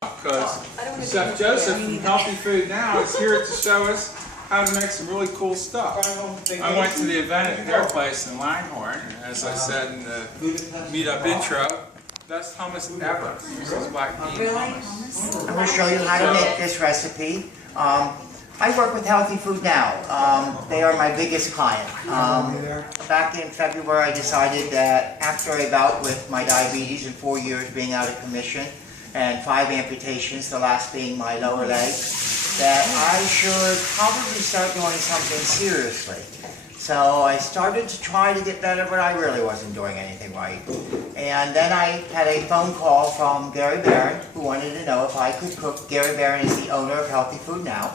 Because Chef Joseph from Healthy Food Now is here to show us how to make some really cool stuff. I went to the event at their place in Langhorne, and as I said in the Meetup intro, best hummus ever. This is black bean hummus. I'm going to show you how to make this recipe. I work with Healthy Food Now. They are my biggest client. Back in February I decided that after a bout with my diabetes and 4 years being out of commission and 5 amputations, the last being my lower leg, that I should probably start doing something seriously. So I started to try to get better, but I really wasn't doing anything right. And then I had a phone call from Gary Barron, who wanted to know if I could cook. Gary Barron is the owner of Healthy Food Now.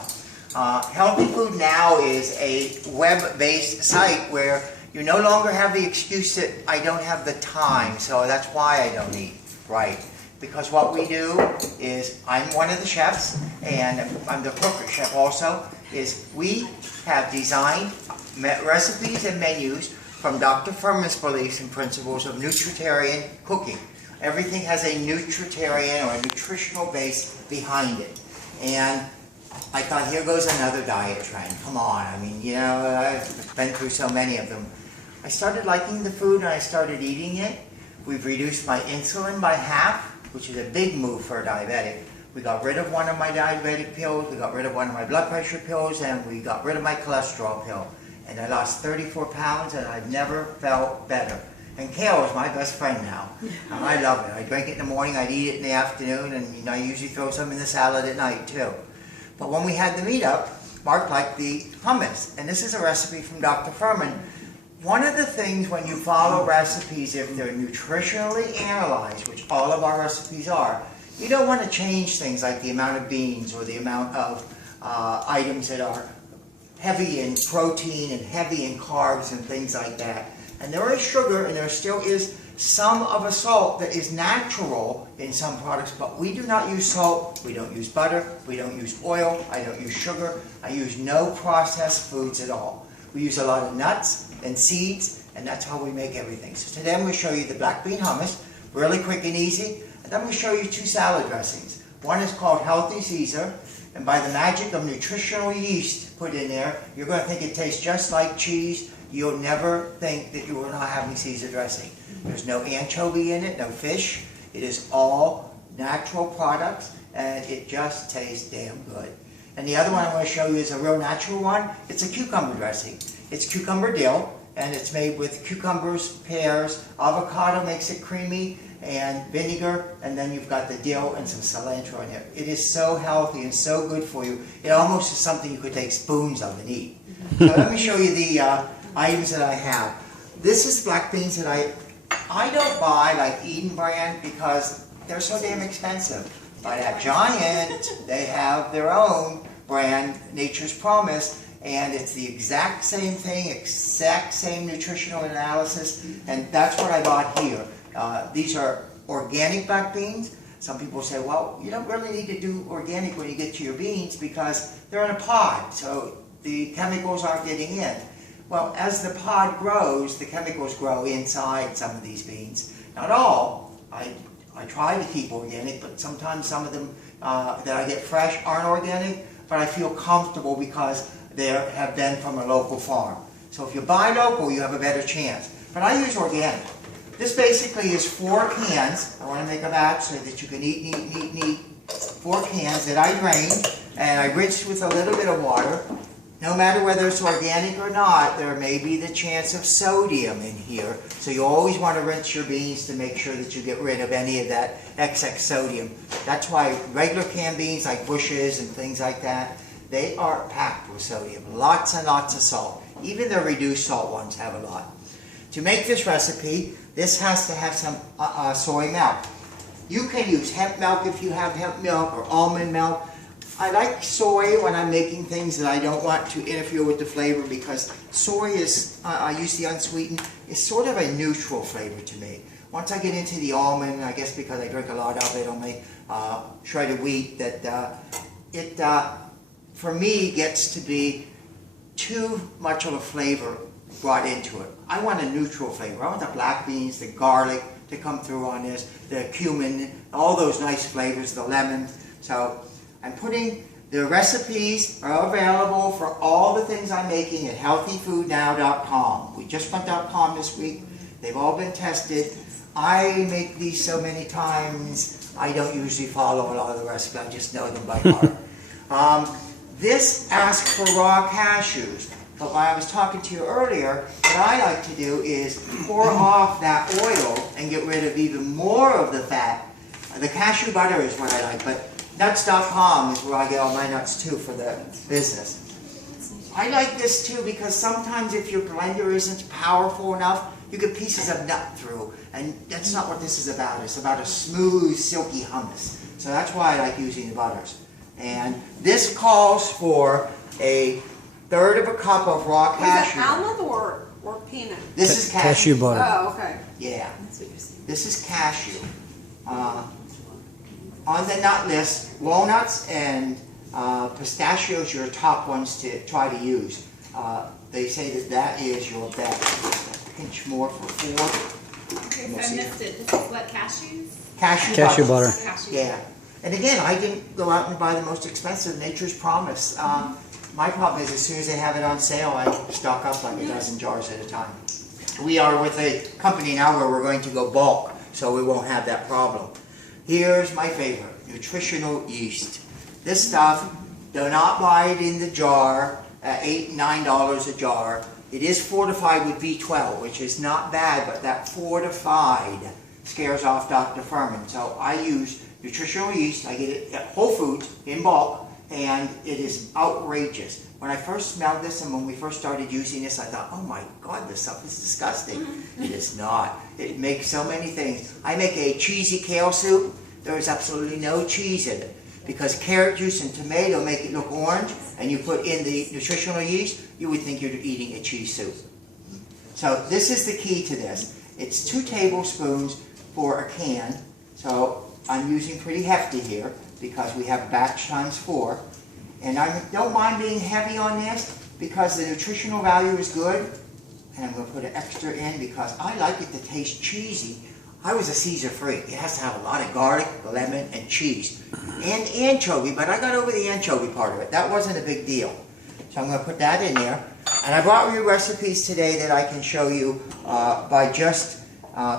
Healthy Food Now is a web-based site where you no longer have the excuse that I don't have the time, so that's why I don't eat right. Because what we do is, I'm one of the chefs, and I'm the corporate chef also, is we have designed recipes and menus from Dr. Furman's beliefs and principles of nutritarian cooking. Everything has a nutritarian or a nutritional base behind it. And I thought, here goes another diet trend. Come on, I mean, you know, I've been through so many of them. I started liking the food and I started eating it. We've reduced my insulin by half, which is a big move for a diabetic. We got rid of one of my diabetic pills, we got rid of one of my blood pressure pills, and we got rid of my cholesterol pill. And I lost 34 pounds and I've never felt better. And kale is my best friend now. And I love it. I drink it in the morning, I'd eat it in the afternoon, and you know, I usually throw some in the salad at night too. But when we had the meetup, Mark liked the hummus. And this is a recipe from Dr. Furman. One of the things when you follow recipes, if they're nutritionally analyzed, which all of our recipes are, you don't want to change things like the amount of beans or the amount of items that are heavy in protein and heavy in carbs and things like that. And there is sugar, and there still is some of a salt that is natural in some products, but we do not use salt, we don't use butter, we don't use oil, I don't use sugar, I use no processed foods at all. We use a lot of nuts and seeds, and that's how we make everything. So today I'm going to show you the black bean hummus, really quick and easy, and then I'm going to show you 2 salad dressings. One is called Healthy Caesar, and by the magic of nutritional yeast put in there, you're going to think it tastes just like cheese. You'll never think that you are not having Caesar dressing. There's no anchovy in it, no fish. It is all natural products, and it just tastes damn good. And the other one I'm going to show you is a real natural one. It's a cucumber dressing. It's cucumber dill, and it's made with cucumbers, pears, avocado makes it creamy, and vinegar, and then you've got the dill and some cilantro in there. It is so healthy and so good for you. It almost is something you could take spoons of and eat. So let me show you the items that I have. This is black beans that I don't buy like Eden brand because they're so damn expensive. But at Giant, they have their own brand, Nature's Promise, and it's the exact same thing, exact same nutritional analysis, and that's what I bought here. These are organic black beans. Some people say, well, you don't really need to do organic when you get to your beans because they're in a pod, so the chemicals aren't getting in. Well, as the pod grows, the chemicals grow inside some of these beans. Not all. I try to keep organic, but sometimes some of them that I get fresh aren't organic, but I feel comfortable because they have been from a local farm. So if you buy local, you have a better chance. But I use organic. This basically is 4 cans. I want to make a batch so that you can eat. 4 cans that I drained, and I rinsed with a little bit of water. No matter whether it's organic or not, there may be the chance of sodium in here. So you always want to rinse your beans to make sure that you get rid of any of that excess sodium. That's why regular canned beans like Bush's and things like that, they are packed with sodium. Lots and lots of salt. Even the reduced salt ones have a lot. To make this recipe, this has to have some soy milk. You can use hemp milk if you have hemp milk or almond milk. I like soy when I'm making things that I don't want to interfere with the flavor because soy is, I use the unsweetened, is sort of a neutral flavor to me. Once I get into the almond, I guess because I drink a lot of it on my shredded wheat, that it, for me, gets to be too much of a flavor brought into it. I want a neutral flavor. I want the black beans, the garlic, to come through on this. The cumin, all those nice flavors, the lemon. So I'm putting, the recipes are available for all the things I'm making at healthyfoodnow.com. We just went .com this week. They've all been tested. I make these so many times, I don't usually follow a lot of the recipes. I just know them by heart. This asks for raw cashews. But when I was talking to you earlier, what I like to do is pour off that oil and get rid of even more of the fat. The cashew butter is what I like, but nuts.com is where I get all my nuts too for the business. I like this too because sometimes if your blender isn't powerful enough, you get pieces of nut through, and that's not what this is about. It's about a smooth, silky hummus. So that's why I like using the butters. And this calls for a third of a cup of raw cashew. Is it almond or peanut? This is cashew butter. Oh, okay. Yeah. That's what you're saying. This is cashew. On the nut list, walnuts and pistachios are your top ones to try to use. They say that that is your bet. A pinch more for 4. Okay, so I missed it. This is what, cashews? Cashew butter. Cashews. Yeah. And again, I didn't go out and buy the most expensive, Nature's Promise. My problem is as soon as they have it on sale, I stock up like a dozen jars at a time. We are with a company now where we're going to go bulk, so we won't have that problem. Here's my favorite, nutritional yeast. This stuff, do not buy it in the jar at $8, $9 a jar. It is fortified with B12, which is not bad, but that fortified scares off Dr. Furman. So I use nutritional yeast. I get it at Whole Foods in bulk, and it is outrageous. When I first smelled this and when we first started using this, I thought, oh my God, this stuff is disgusting. It is not. It makes so many things. I make a cheesy kale soup. There is absolutely no cheese in it because carrot juice and tomato make it look orange, and you put in the nutritional yeast, you would think you're eating a cheese soup. So this is the key to this. It's 2 tablespoons for a can. So I'm using pretty hefty here because we have batch times 4. And I don't mind being heavy on this because the nutritional value is good. And I'm going to put an extra in because I like it to taste cheesy. I was a Caesar freak. It has to have a lot of garlic, lemon, and cheese. And anchovy, but I got over the anchovy part of it. That wasn't a big deal. So I'm going to put that in there. And I brought you recipes today that I can show you by just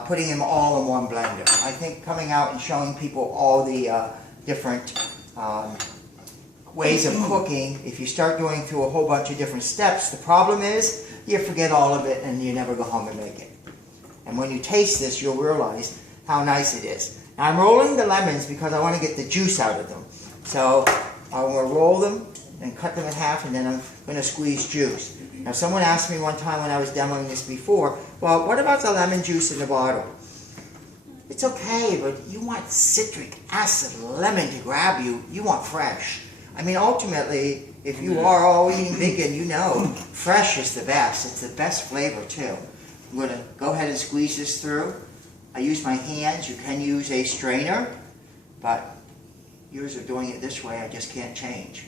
putting them all in one blender. I think coming out and showing people all the different ways of cooking, if you start going through a whole bunch of different steps, the problem is you forget all of it and you never go home and make it. And when you taste this, you'll realize how nice it is. Now I'm rolling the lemons because I want to get the juice out of them. So I'm going to roll them and cut them in half, and then I'm going to squeeze juice. Now someone asked me one time when I was demoing this before, well, what about the lemon juice in the bottle? It's okay, but you want citric acid lemon to grab you. You want fresh. I mean, ultimately, if you are all eating vegan, you know fresh is the best. It's the best flavor too. I'm going to go ahead and squeeze this through. I use my hands. You can use a strainer, but yours are doing it this way. I just can't change.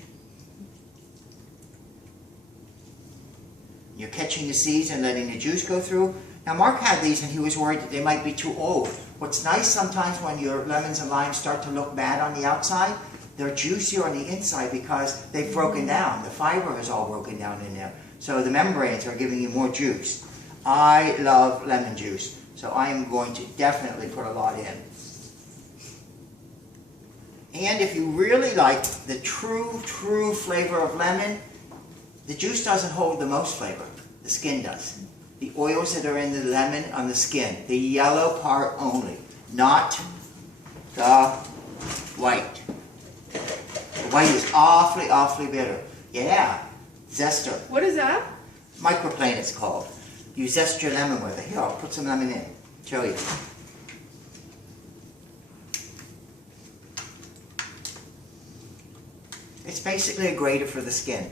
You're catching the seeds and letting the juice go through. Now Mark had these and he was worried that they might be too old. What's nice sometimes when your lemons and limes start to look bad on the outside, they're juicier on the inside because they've broken down. The fiber is all broken down in there. So the membranes are giving you more juice. I love lemon juice, so I am going to definitely put a lot in. And if you really like the true flavor of lemon, the juice doesn't hold the most flavor. The skin does. The oils that are in the lemon on the skin, the yellow part only, not the white. The white is awfully, awfully bitter. Yeah, zester. What is that? Microplane it's called. You zest your lemon with it. Here, I'll put some lemon in. Show you. It's basically a grater for the skin.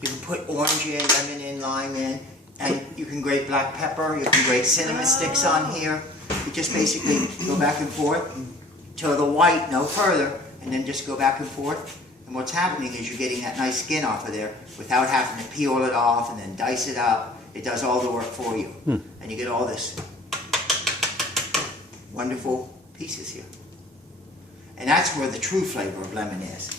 You can put orange in, lemon in, lime in, and you can grate black pepper, you can grate cinnamon sticks on here. You just basically go back and forth till the white, no further, and then just go back and forth. And what's happening is you're getting that nice skin off of there without having to peel it off and then dice it up. It does all the work for you. And you get all this wonderful pieces here. And that's where the true flavor of lemon is.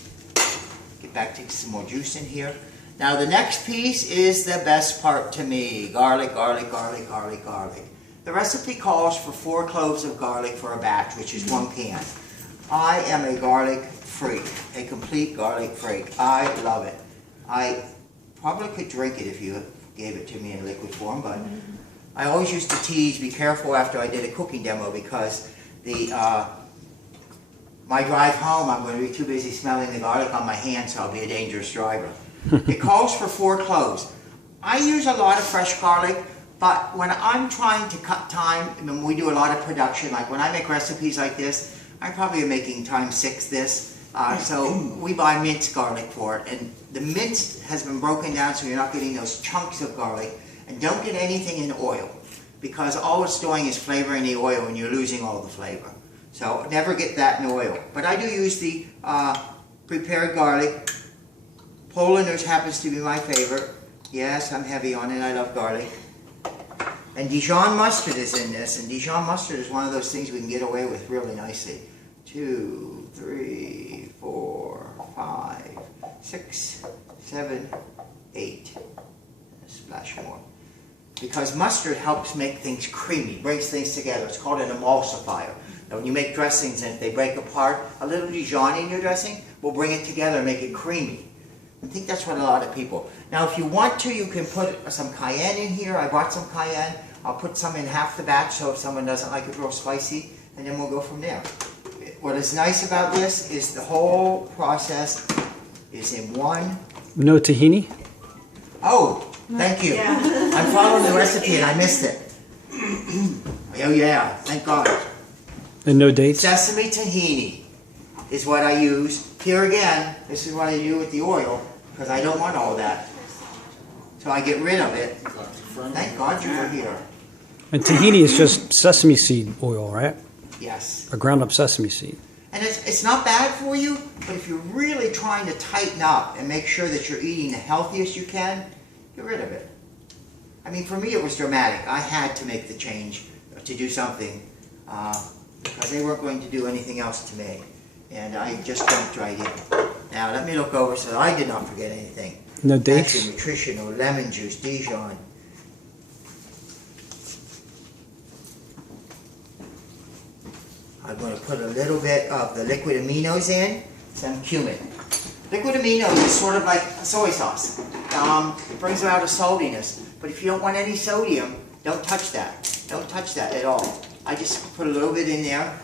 Get back to some more juice in here. Now the next piece is the best part to me. Garlic, garlic, garlic, garlic, garlic. The recipe calls for 4 cloves of garlic for a batch, which is 1 can. I am a garlic freak, a complete garlic freak. I love it. I probably could drink it if you gave it to me in liquid form, but I always used to tease, be careful after I did a cooking demo, because my drive home, I'm going to be too busy smelling the garlic on my hands, so I'll be a dangerous driver. It calls for 4 cloves. I use a lot of fresh garlic, but when I'm trying to cut time, when we do a lot of production, like when I make recipes like this, I probably am making times 6 this. So we buy minced garlic for it, and the minced has been broken down so you're not getting those chunks of garlic. And don't get anything in oil, because all it's doing is flavoring the oil and you're losing all the flavor. So never get that in oil. But I do use the prepared garlic. Polanders happens to be my favorite. Yes, I'm heavy on it. I love garlic. And Dijon mustard is in this, and Dijon mustard is one of those things we can get away with really nicely. 2, 3, 4, 5, 6, 7, 8. A splash more. Because mustard helps make things creamy, brings things together. It's called an emulsifier. Now when you make dressings and if they break apart, a little Dijon in your dressing will bring it together and make it creamy. I think that's what a lot of people. Now if you want to, you can put some cayenne in here. I bought some cayenne. I'll put some in half the batch, so if someone doesn't like it real spicy, and then we'll go from there. What is nice about this is the whole process is in one. No tahini? Oh, thank you. Yeah. I'm following the recipe and I missed it. Oh yeah, thank God. And no dates? Sesame tahini is what I use. Here again, this is what I do with the oil, because I don't want all that. So I get rid of it. Thank God you were here. And tahini is just sesame seed oil, right? Yes. Or ground up sesame seed. And it's not bad for you, but if you're really trying to tighten up and make sure that you're eating the healthiest you can, get rid of it. I mean, for me it was dramatic. I had to make the change to do something because they weren't going to do anything else to me. And I just jumped right in. Now let me look over so that I did not forget anything. No dates? Extra nutritional, lemon juice, Dijon. I'm going to put a little bit of the liquid aminos in, some cumin. Liquid aminos is sort of like soy sauce. It brings out a saltiness, but if you don't want any sodium, don't touch that. Don't touch that at all. I just put a little bit in there,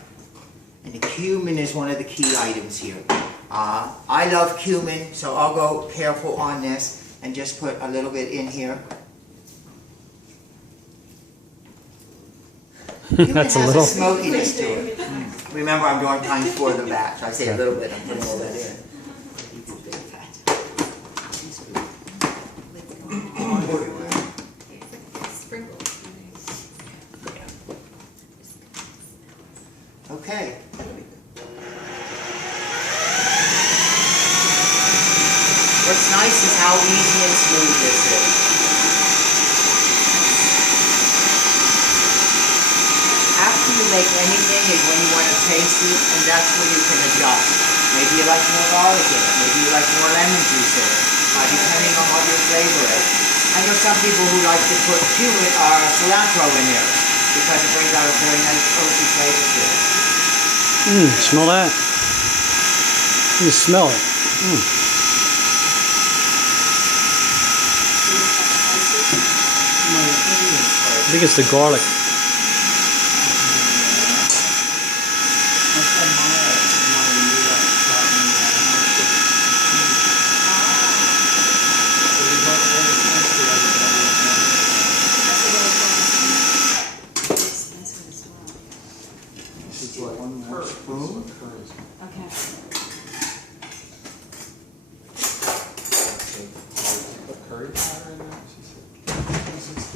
and the cumin is one of the key items here. I love cumin, so I'll go careful on this and just put a little bit in here. That's a little. It has a smokiness to it. Remember, I'm doing times 4 of the batch. I say a little bit, I'm putting all that in. Okay. What's nice is how easy and smooth this is. After you make anything is when you want to taste it, and that's when you can adjust. Maybe you like more garlic in it, maybe you like more lemon juice in it, depending on what your flavor is. I know some people who like to put cumin or cilantro in there because it brings out a very nice earthy flavor to it. Smell that? You smell it. I think it's the garlic.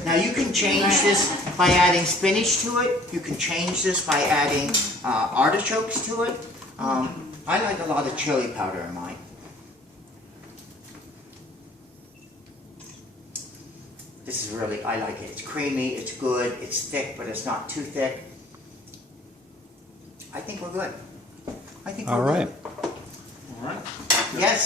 Now you can change this by adding spinach to it. You can change this by adding artichokes to it. I like a lot of chili powder in mine. This is really, I like it. It's creamy, it's good, it's thick, but it's not too thick. I think we're good. I think we're All right. good. All right. Yes,